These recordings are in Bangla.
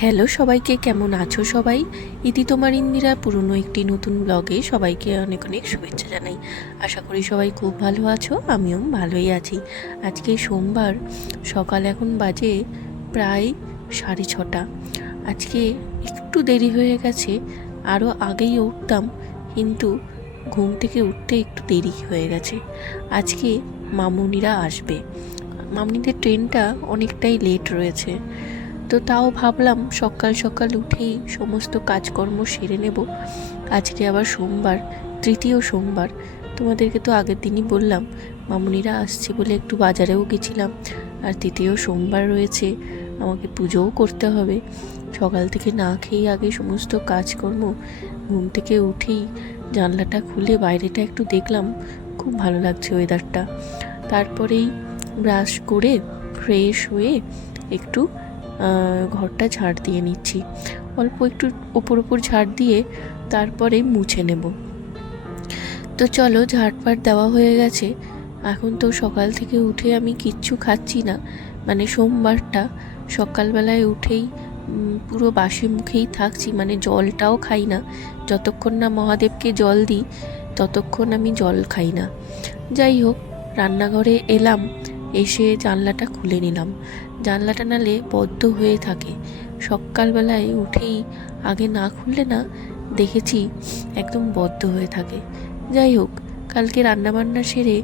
হ্যালো সবাইকে, কেমন আছো সবাই? ইতি তোমার ইন্দিরা পুরনো একটি নতুন ব্লগে সবাইকে অনেক অনেক শুভেচ্ছা জানাই। আশা করি সবাই খুব ভালো আছো, আমিও ভালোই আছি। আজকে সোমবার, সকাল এখন বাজে প্রায় 6:30। আজকে একটু দেরি হয়ে গেছে, আরও আগেই উঠতাম, কিন্তু ঘুম থেকে উঠতে একটু দেরি হয়ে গেছে। আজকে মামুনিরা আসবে, মামুনিদের ট্রেনটা অনেকটাই লেট রয়েছে। তো তাও ভাবলাম সকাল সকাল উঠেই সমস্ত কাজকর্ম সেরে নেব। আজকে আবার সোমবার, তৃতীয় সোমবার। তোমাদেরকে তো আগের দিনই বললাম মামুনিরা আসছে বলে একটু বাজারেও গেছিলাম। আর তৃতীয় সোমবার রয়েছে, আমাকে পুজোও করতে হবে। সকাল থেকে না খেয়েই আগে সমস্ত কাজকর্ম, ঘুম থেকে উঠেই জানলাটা খুলে বাইরেটা একটু দেখলাম, খুব ভালো লাগছে ওয়েদারটা। তারপরেই ব্রাশ করে ফ্রেশ হয়ে একটু ঘরটা ঝাড় দিয়ে নিচ্ছি, অল্প একটু ওপর ঝাড় দিয়ে তারপরে মুছে নেব। তো চলো, ঝাড়পাট দেওয়া হয়ে গেছে। এখন তো সকাল থেকে উঠে আমি কিচ্ছু খাচ্ছি না, মানে সোমবারটা সকালবেলায় উঠেই পুরো বাসি মুখেই থাকছি, মানে জলটাও খাই না। যতক্ষণ না মহাদেবকে জল দিই ততক্ষণ আমি জল খাই না। যাই হোক, রান্নাঘরে এলাম, এসে জানলাটা খুলে নিলাম। জানলাটা নালে বদ্ধ হয়ে থাকে, সকালবেলায় উঠেই আগে না খুললে না দেখেছি একদম বদ্ধ হয়ে থাকে। যাই হোক, কালকে রান্নাবান্না সেরে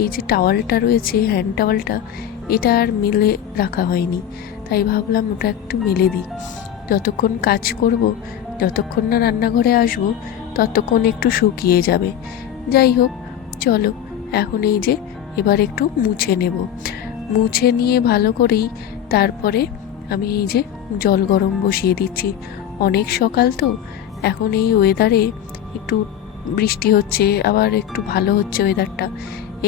এই যে টাওয়ালটা রয়েছে, হ্যান্ড টাওয়ালটা, এটা আর মেলে রাখা হয়নি, তাই ভাবলাম ওটা একটু মেলে দিই। যতক্ষণ কাজ করব, যতক্ষণ না রান্নাঘরে আসবো, ততক্ষণ একটু শুকিয়ে যাবে। যাই হোক, চলো এখন এই যে এবার একটু মুছে নেব। মুছে নিয়ে ভালো করেই তারপরে আমি এই যে জল গরম বসিয়ে দিচ্ছি। অনেক সকাল তো, এখন এই ওয়েদারে একটু বৃষ্টি হচ্ছে, আবার একটু ভালো হচ্ছে ওয়েদারটা।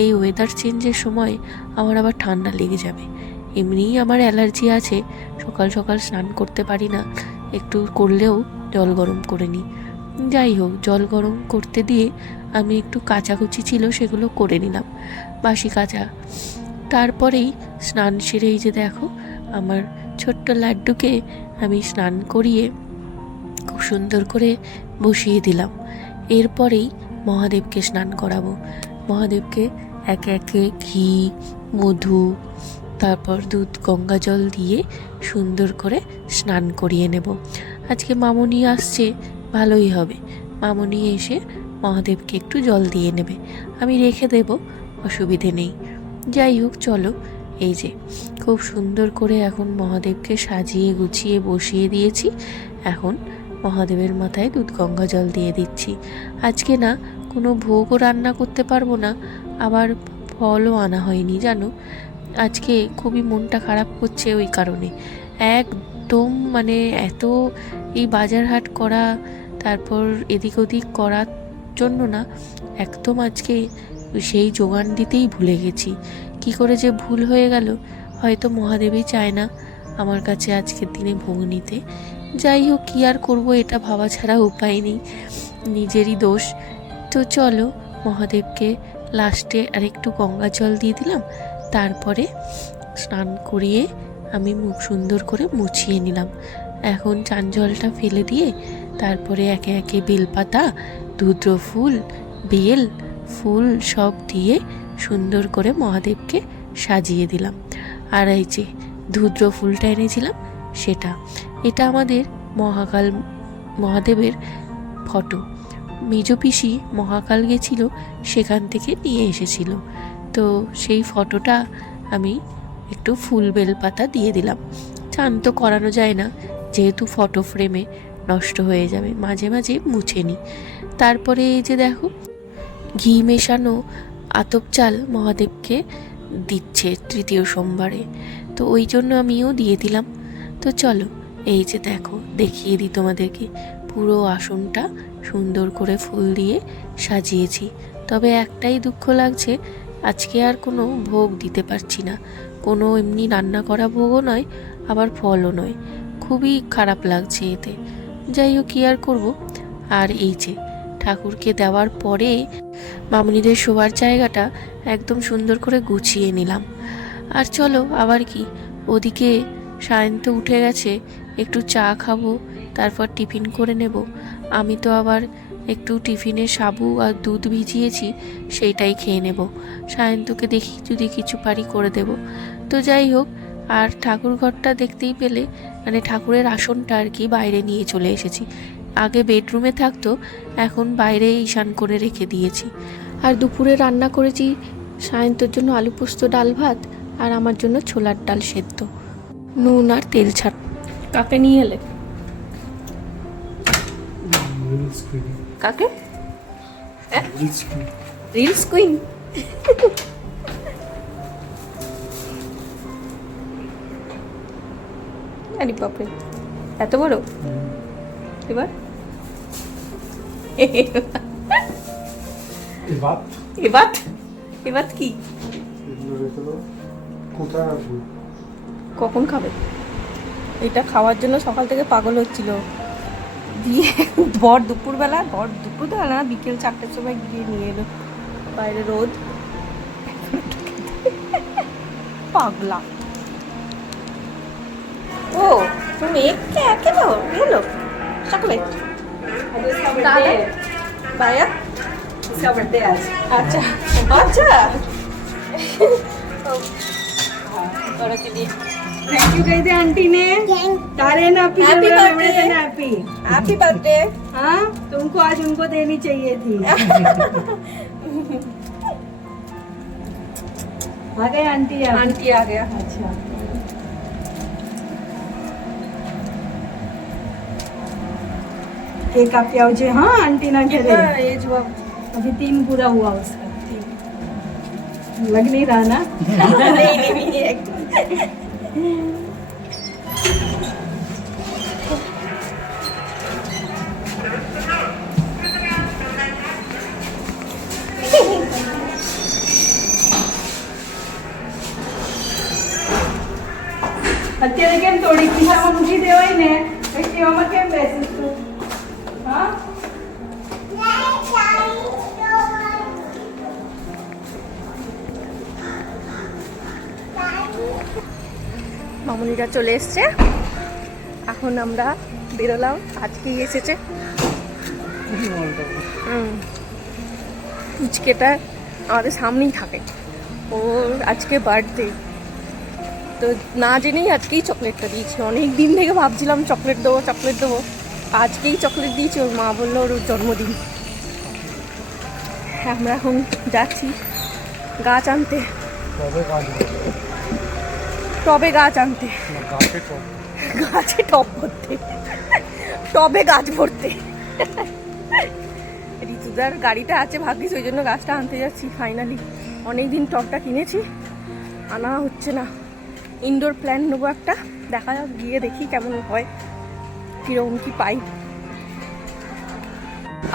এই ওয়েদার চেঞ্জের সময় আমার আবার ঠান্ডা লেগে যাবে। এমনিই আমার অ্যালার্জি আছে, সকাল সকাল স্নান করতে পারি না, একটু করলেও জল গরম করে নিই। যাই হোক, জল গরম করতে দিয়ে আমি একটু কাচাকুচি ছিল সেগুলো করে নিলাম, বাসি কাচা। তারপরেই স্নান সেরে এই যে দেখো, আমার ছোট্ট লাড্ডুকে আমি স্নান করিয়ে খুব সুন্দর করে বসিয়ে দিলাম। এরপরেই মহাদেবকে স্নান করাবো। মহাদেবকে একে একে ঘি, মধু, তারপর দুধ, গঙ্গা জল দিয়ে সুন্দর করে স্নান করিয়ে নেব। আজকে মামুনি আসছে, ভালোই হবে। মামুনি এসে মহাদেবকে একটু জল দিয়ে নেবে, আমি রেখে দেব, অসুবিধে নেই। যাই হোক, চলো এই যে খুব সুন্দর করে এখন মহাদেবকে সাজিয়ে গুছিয়ে বসিয়ে দিয়েছি। এখন মহাদেবের মাথায় দুধ গঙ্গা জল দিয়ে দিচ্ছি। আজকে না কোনো ভোগও রান্না করতে পারবো না, আবার ফলও আনা হয়নি জানো। আজকে খুবই মনটা খারাপ করছে ওই কারণে। একদম মানে এত এই বাজার হাট করা, তারপর এদিক ওদিক করার জন্য না একদম আজকে সেই জোগান দিতেই ভুলে গেছি। কি করে যে ভুল হয়ে গেল, হয়তো মহাদেবই চায় না আমার কাছে আজকের দিনে ভোগ নিতে। যাই হোক, কী আর করবো, এটা ভাবা ছাড়া উপায় নেই, নিজেরই দোষ। তো চলো, মহাদেবকে লাস্টে আরেকটু গঙ্গা জল দিয়ে দিলাম, তারপরে স্নান করিয়ে আমি মুখ সুন্দর করে মুছিয়ে নিলাম। এখন চান জলটা ফেলে দিয়ে তারপরে একে একে বেলপাতা, ধুদ্র ফুল, বেল ফুল সব দিয়ে সুন্দর করে মহাদেবকে সাজিয়ে দিলাম। আর এই যে ধুদ্র ফুলটা এনেছিলাম সেটা, এটা আমাদের মহাকাল মহাদেবের ফটো, মেজ পিসি মহাকাল গেছিল, সেখান থেকে নিয়ে এসেছিল। তো সেই ফটোটা আমি একটু ফুল বেলপাতা দিয়ে দিলাম। চান তো করানো যায় না, যেহেতু ফটো ফ্রেমে নষ্ট হয়ে যাবে, মাঝে মাঝে মুছে নিই। তারপরে এই যে দেখো, ঘি মেশানো আতপ চাল মহাদেবকে দিচ্ছে তৃতীয় সোমবারে, তো ওই জন্য আমিও দিয়ে দিলাম। তো চলো এই যে দেখো, দেখিয়ে দিই তোমাদেরকে, পুরো আসনটা সুন্দর করে ফুল দিয়ে সাজিয়েছি। তবে একটাই দুঃখ লাগছে, আজকে আর কোনো ভোগ দিতে পারছি না, কোনো এমনি রান্না করা ভোগও নয়, আবার ফলও নয়, খুবই খারাপ লাগছে এতে। যাই হোক, কী আর করবো। আর এই যে ঠাকুরকে দেওয়ার পরে মামুনিদের শোবার জায়গাটা একদম সুন্দর করে গুছিয়ে নিলাম। আর চলো, আবার কি, ওদিকে সায়ন্ত উঠে গেছে, একটু চা খাবো, তারপর টিফিন করে নেব। আমি তো আবার একটু টিফিনে সাবু আর দুধ ভিজিয়েছি, সেইটাই খেয়ে নেব। সায়ন্তকে দেখি যদি কিছু পারি করে দেব। তো যাই হোক, আর ঠাকুর ঘরটা দেখতেই পেলে, মানে ঠাকুরের আসনটা আর কি বাইরে নিয়ে চলে এসেছি। আগে বেডরুমে থাকতো, এখন বাইরে ঈশান করে রেখে দিয়েছি। আর দুপুরে রান্না করেছি সায়ন্তর জন্য আলু পোস্ত ডাল ভাত, আর আমার জন্য ছোলার ডাল সেদ্ধ, নুন আর তেল ছাড়া। কাকে নিয়ে এলে? কাকে? Reels queen. আরে বাপরে, এত বড়! এবার এবার এবার কি কখন খাবে? এটা খাওয়ার জন্য সকাল থেকে পাগল হচ্ছিল, দিয়ে দুপুরবেলা না, বিকেল 4টার সময় গিয়ে নিয়ে এলো। বাইরে রোদ, পাগলা। ও তুমি একে দাও এলো চকলেট। ভাইয়া अच्छा अच्छा और के लिए थैंक यू कही थी आंटी ने। तारे ना हैप्पी बर्थडे। हाँ, तुमको आज उनको देनी चाहिए थी। आ गए आंटी? आंटी आ गया। अच्छा, केक आप आओ जे। हाँ आंटी ना खेले, ये जो अभी 3 पूरा हुआ उसका। लग नहीं रहा ना? नहीं અત્યારે કેમ થોડી ખિસ્સામાં મૂકી દેવાય ને, એક્ટિવામાં કેમ બેસીસ તું? હા, মামুনিরা চলে এসছে, এখন আমরা বেরোলাম। আজকেই এসেছে পুচকেটা, আমাদের সামনেই থাকে। ওর আজকে বার্থডে, তো না জেনেই আজকেই চকলেটটা দিয়েছি। অনেক দিন থেকে ভাবছিলাম চকলেট দেবো, আজকেই চকলেট দিয়েছি। ওর মা বললো ওর জন্মদিন। আমরা এখন যাচ্ছি গাছ আনতে, টবে গাছ আনতে, গাছে টব ভরতে, টবে গাছ ভরতে। ঋতুদার গাড়িটা আছে ভাগ্যিস, ওই জন্য গাছটা আনতে যাচ্ছি ফাইনালি। অনেকদিন টবটা কিনেছি, আনা হচ্ছে না। ইনডোর প্ল্যান্ট নেবো একটা, দেখা যাক, গিয়ে দেখি কেমন হয়, কিরকম কি পাই।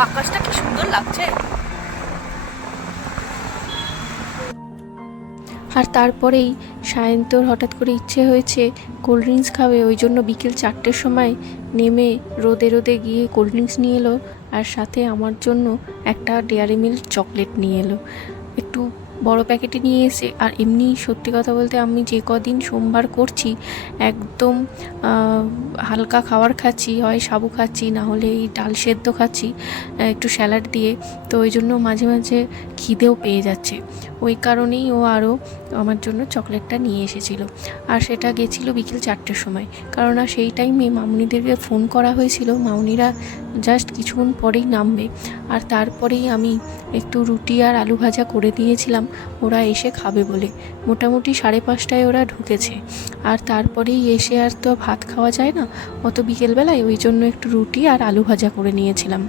আকাশটা কি সুন্দর লাগছে। আর তারপরেই সায়ন্তর হঠাৎ করে ইচ্ছে হয়েছে কোল্ড ড্রিঙ্কস খাবে, ওই জন্য বিকেল 4টের সময় নেমে রোদে গিয়ে কোল্ড ড্রিঙ্কস নিয়ে এলো, আর সাথে আমার জন্য একটা ডেয়ারি মিল্ক চকলেট নিয়ে এলো, একটু বড় প্যাকেটে নিয়ে এসে। আর এমনি সত্যি কথা বলতে আমি যে কদিন সোমবার করছি একদম হালকা খাবার খাচ্ছি, হয় সাবু খাচ্ছি, না হলে এই ডাল সেদ্ধ খাচ্ছি একটু স্যালাড দিয়ে। তো ওই জন্য মাঝে মাঝে খিদেও পেয়ে যাচ্ছে, ওই কারণেই ও আরও আমার জন্য চকলেটটা নিয়ে এসেছিলো। আর সেটা গেছিলো বিকেল 4টের সময়, কারণ আর সেই টাইমে মামুনিদেরকে ফোন করা হয়েছিল, মামুনিরা জাস্ট কিছুক্ষণ পরেই নামবে। আর তারপরেই আমি একটু রুটি আর আলু ভাজা করে দিয়েছিলাম ওরা এসে খাবে বলে। মোটামুটি 5:30টায় ওরা ঢুকেছে, আর তারপরেই এসে আর তো ভাত খাওয়া যায় না অত বিকেলবেলায়, ওই জন্য একটু রুটি আর আলু ভাজা করে নিয়েছিলাম।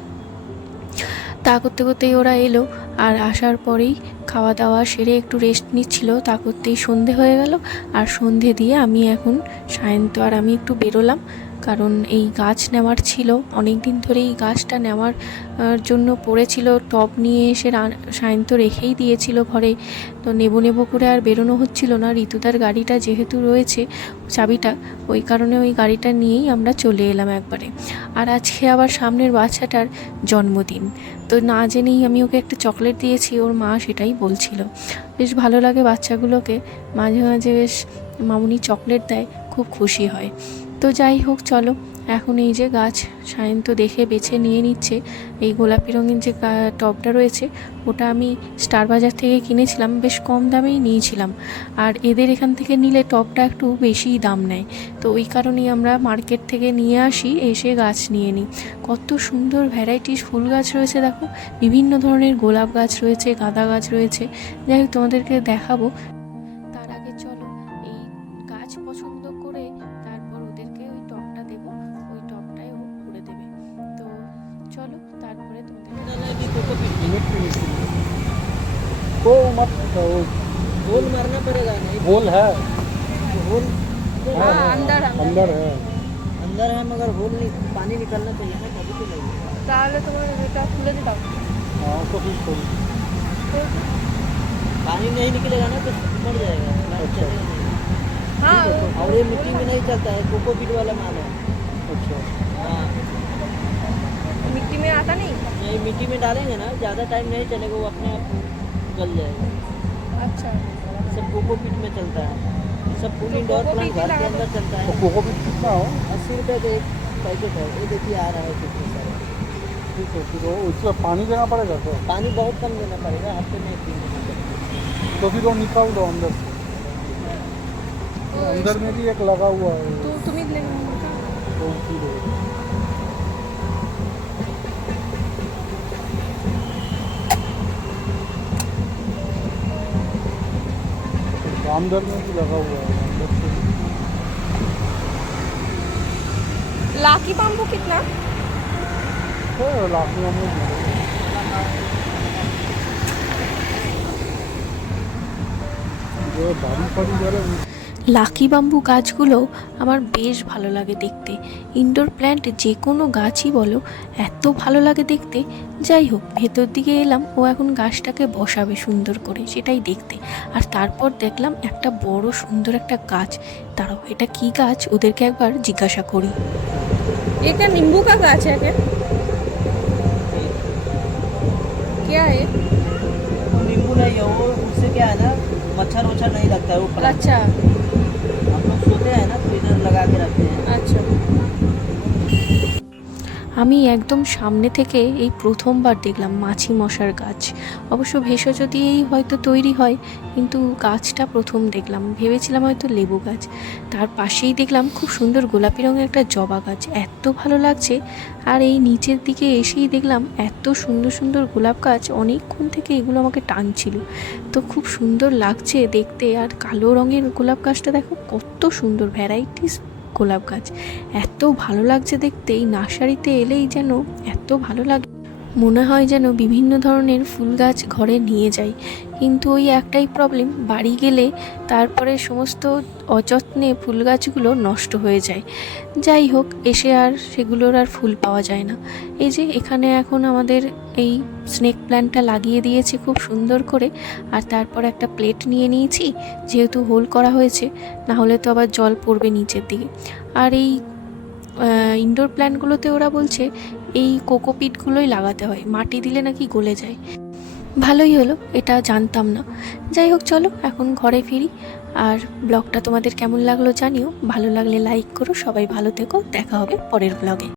তা করতে করতেই ওরা এলো, আর আসার পরেই খাওয়া দাওয়া সেরে একটু রেস্ট নিচ্ছিল, তা করতেই সন্ধে হয়ে গেল। আর সন্ধে দিয়ে আমি এখন সায়ন্ত আর আমি একটু বেরোলাম, কারণ এই গাছ নেওয়ার ছিল, অনেক দিন ধরে এই গাছটা নেওয়ার জন্য পড়েছিল। টব নিয়ে এসে সায়ন্ত রেখেই দিয়েছিল ঘরে, তো নেবো করে আর বেরোনো হচ্ছিল না। ঋতুদার গাড়িটা যেহেতু রয়েছে চাবিটা, ওই কারণে ওই গাড়িটা নিয়েই আমরা চলে এলাম একবারে। আর আজকে আবার সামনের বাচ্চাটার জন্মদিন, তো না জেনেই আমি ওকে একটা চকলেট দিয়েছি, ওর মা সেটাই বলছিল। বেশ ভালো লাগে বাচ্চাগুলোকে মাঝে মাঝে, বেশ মামুনি চকলেট দেয়, খুব খুশি হয়। তো যাই হোক চলো, এখন এই যে গাছ সায়ন্ত দেখে বেছে নিয়ে নিচ্ছে। এই গোলাপি রঙের যে টবটা রয়েছে ওটা আমি স্টার বাজার থেকে কিনেছিলাম, বেশ কম দামেই নিয়েছিলাম। আর এদের এখান থেকে নিলে টবটা একটু বেশিই দাম নেয়, তো ওই কারণেই আমরা মার্কেট থেকে নিয়ে আসি, এসে গাছ নিয়ে নিই। কত সুন্দর ভ্যারাইটিস ফুল গাছ রয়েছে দেখো, বিভিন্ন ধরনের গোলাপ গাছ রয়েছে, গাঁদা গাছ রয়েছে। যাই হোক তোমাদেরকে দেখাবো। তার আগে চলো এই গাছ পছন্দ করে তারপর ওদেরকে ওই টবটা দেবো, ওই টবটাই ও করে দেবে। তো চলো তারপরে तो मत होल मारना पड़ेगा नहीं। होल है, होल अंदर अंदर है। अंदर है मगर होल नहीं, पानी निकलना चाहिए ना, तभी तो लगेगा। তাহলে তোমার এটা খুলে দিতাম। हाँ तो फिर खोल। पानी नहीं निकलेगा ना तो मर जाएगा। अच्छा। हाँ और ये मिट्टी में नहीं चलता है, कोकोपीट वाला माल है। अच्छा हाँ, मिट्टी में आता नहीं। नहीं मिट्टी में डालेंगे ना ज़्यादा टाइम नहीं चलेगा, वो अपने आप गल जाएगा। अच्छा सब कोकोपीट में चलता है, ये सब फुल इंडोर प्लांट घर के अंदर चलता तो है। कोकोपीट कितना हो? 80 रुपये का एक पैकेट है, ये देखिए आ रहा है कितने सारे। ठीक है, फिर वो उसमें पानी देना पड़ेगा तो? पानी बहुत कम देना पड़ेगा, हफ्ते में 1 दिन देना पड़ेगा। तो फिर वो निकाल दो अंदर से। अंदर में भी एक लगा हुआ है तो तुम्ही तो उसी दो। अंदर में भी लगा हुआ है अंदर से। लाकी बाम्बू कितना? है लाख में जो बारिश पड़ी जा रही है। লাকি বাম্বু গাছগুলো আমার বেশ ভালো লাগে দেখতে। ইনডোর প্ল্যান্ট যে কোনো গাছই বলো, এত ভালো লাগে দেখতে। যাই হোক, ভেতর দিকে এলাম, ও এখন গাছটাকে বসাবে সুন্দর করে, সেটাই দেখতে। আর তারপর দেখলাম একটা বড় সুন্দর একটা গাছ। দাঁড়াও, এটা কি গাছ ওদেরকে একবার জিজ্ঞাসা করি। ये क्या नींबू का गाछ है क्या है? वो नींबू नहीं है, वो उससे क्या है ना, मच्छर वच्छर नहीं लगता है वो plant। अच्छा हम लोग सोते हैं ना तो इधर लगा के रखते हैं। अच्छा আমি একদম সামনে থেকে এই প্রথমবার দেখলাম মাছি মশার গাছ। অবশ্য ভেষজ দিয়েই হয়তো তৈরি হয়, কিন্তু গাছটা প্রথম দেখলাম, ভেবেছিলাম হয়তো লেবু গাছ। তার পাশেই দেখলাম খুব সুন্দর গোলাপি রঙের একটা জবা গাছ, এত ভালো লাগছে। আর এই নিচের দিকে এসেই দেখলাম এত সুন্দর সুন্দর গোলাপ গাছ, অনেকক্ষণ থেকে এগুলো আমাকে টানছিল। তো খুব সুন্দর লাগছে দেখতে। আর কালো রঙের গোলাপ গাছটা দেখো কত সুন্দর, ভ্যারাইটিস গোলাপ গাছ, এত ভালো লাগছে দেখতে। এই নার্সারিতে এলেই যেন এত ভালো লাগে, মনে হয় যেন বিভিন্ন ধরনের ফুল গাছ ঘরে নিয়ে যাই। কিন্তু ওই একটাই প্রবলেম, বাড়ি গেলে তারপরে সমস্ত অযত্নে ফুল গাছগুলো নষ্ট হয়ে যায়। যাই হোক, এসে আর সেগুলোর আর ফুল পাওয়া যায় না। এই যে এখানে এখন আমাদের এই স্নেক প্ল্যান্টটা লাগিয়ে দিয়েছে খুব সুন্দর করে। আর তারপর একটা প্লেট নিয়ে নিয়েছি, যেহেতু হোল করা হয়েছে, না হলে তো আবার জল পড়বে নিচের দিকে। আর এই ইনডোর প্ল্যান্টগুলোতে ওরা বলছে এই কোকোপিটগুলোই লাগাতে হয়, মাটি দিলে নাকি গলে যায়। ভালোই হলো, এটা জানতাম না। যাই হোক চলো এখন ঘরে ফিরি। আর ব্লগটা তোমাদের কেমন লাগলো জানিও, ভালো লাগলে লাইক করো। সবাই ভালো থেকো, দেখা হবে পরের ব্লগে।